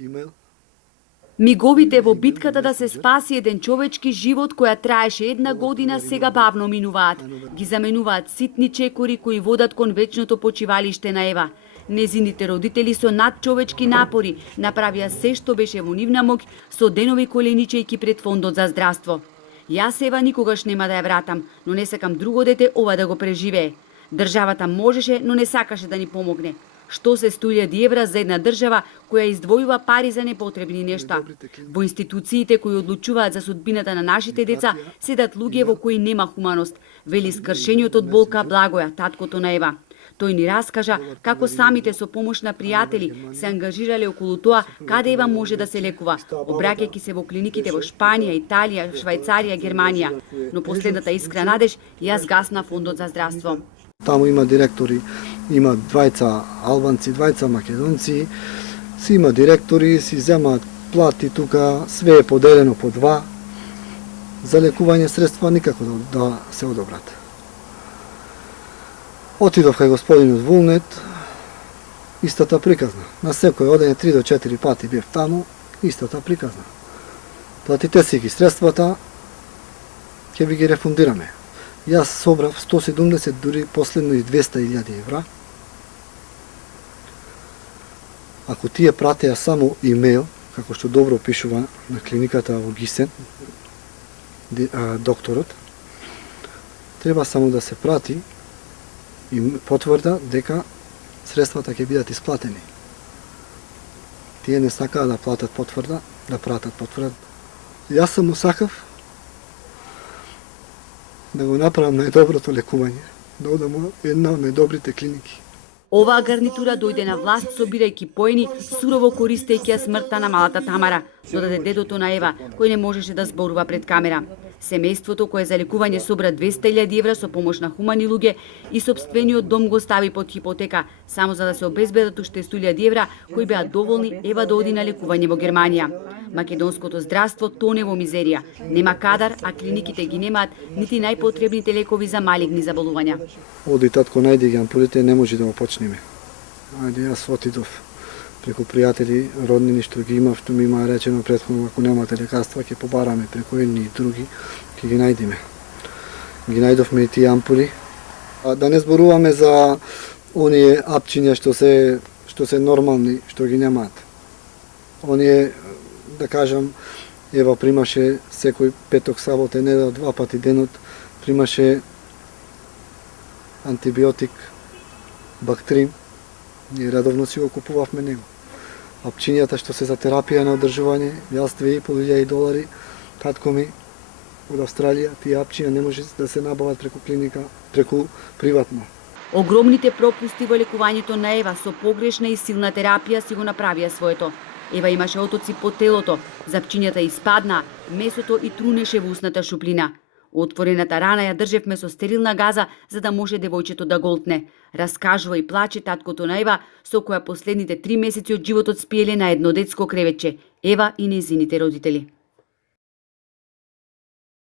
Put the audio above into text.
имейл. Миговите во битката да се спаси еден човечки живот која траеше 1 година сега бавно минуваат. Ги заменуваат ситни чекори кои водат кон вечното почивалиште на Ева. Незините родители со надчовечки напори направија се што беше во нивна моќ, со денови коленичејки пред фондот за здравство. Јас Ева никогаш нема да ја вратам, но не сакам друго дете ова да го преживее. Државата можеше, но не сакаше да ни помогне. Што се 100.000 евра за една држава која издвојува пари за непотребни нешта? Во институциите кои одлучуваат за судбината на нашите деца седат луѓе во кои нема хуманост, вели скршениот од болка Благоја, таткото на Ева. Тој ни раскажа како самите со помош на пријатели се ангажирале околу тоа каде Ева може да се лекува, обраќајќи се во клиниките во Шпанија, Италија, Швајцарија, Германија. Но последната искра надеж ја згасна фондот за здравство. Таму има директори, има двајца албанци, двајца македонци, си има директори, си земаат плати тука, све е поделено по два. За лекување средства никако да се одобрат. Отидов кај господинот Вулнет, истата приказна. На секој одење 3 до 4 пати бев таму, истата приказна. Платите си ги средствата, ќе ви ги рефундираме. Јас собрав 170, дури последно и 200.000 евра. Ако тие пратеа само имейл, како што добро пишува на клиниката во Гисен, докторот, треба само да се прати и потврда дека средствата ќе бидат исплатени. Тие не сакаа да платат потврда, да пратат потврда. Јас само сакав да го направам најдоброто лекување, да одам во една од најдобрите клиники. Оваа гарнитура дојде на власт собирајќи поени, сурово користејќи ја смртта на малата Тамара, додаде дедото на Ева, кој не можеше да зборува пред камера. Семејството кое за лекување собра 200.000 евра со помош на хумани луѓе и сопствениот дом го стави под хипотека, само за да се обезбедат уште 100.000 евра кои беа доволни Ева да оди на лекување во Германија. Македонското здравство тоне во мизерија. Нема кадар, а клиниките ги немаат нити најпотребните лекови за малигни заболувања. Оди татко, најди ги ампулите, не може да го почнеме. Ајде, јас отидов преку пријатели, роднини што ги имав, што ми има речено претходно, ако немате лекарства, ќе побараме преку едни и други, ќе ги најдиме. Ги најдовме и тие ампули. Да не зборуваме за оние апчиња што се нормални, што ги немаат. Оние, да кажам, Ева примаше секој петок, сабота, недела, 2 пати денот, примаше антибиотик, Бактрим, ние редовно си го купувавме него. Апчињата што се за терапија на одржување, јас $2.500, татко ми од Австралија, тие апчиња не може да се набават преку клиника, преку приватно. Огромните пропусти во лекувањето на Ева со погрешна и силна терапија си го направија своето. Ева имаше отоци по телото, запчињата испаднаа, месото и трунеше во устната шуплина. Отворената рана ја држевме со стерилна газа за да може девојчето да голтне. Раскажува и плаче таткото на Ева, со која последните 3 месеци од животот спиеле на едно детско креветче, Ева и нејзините родители.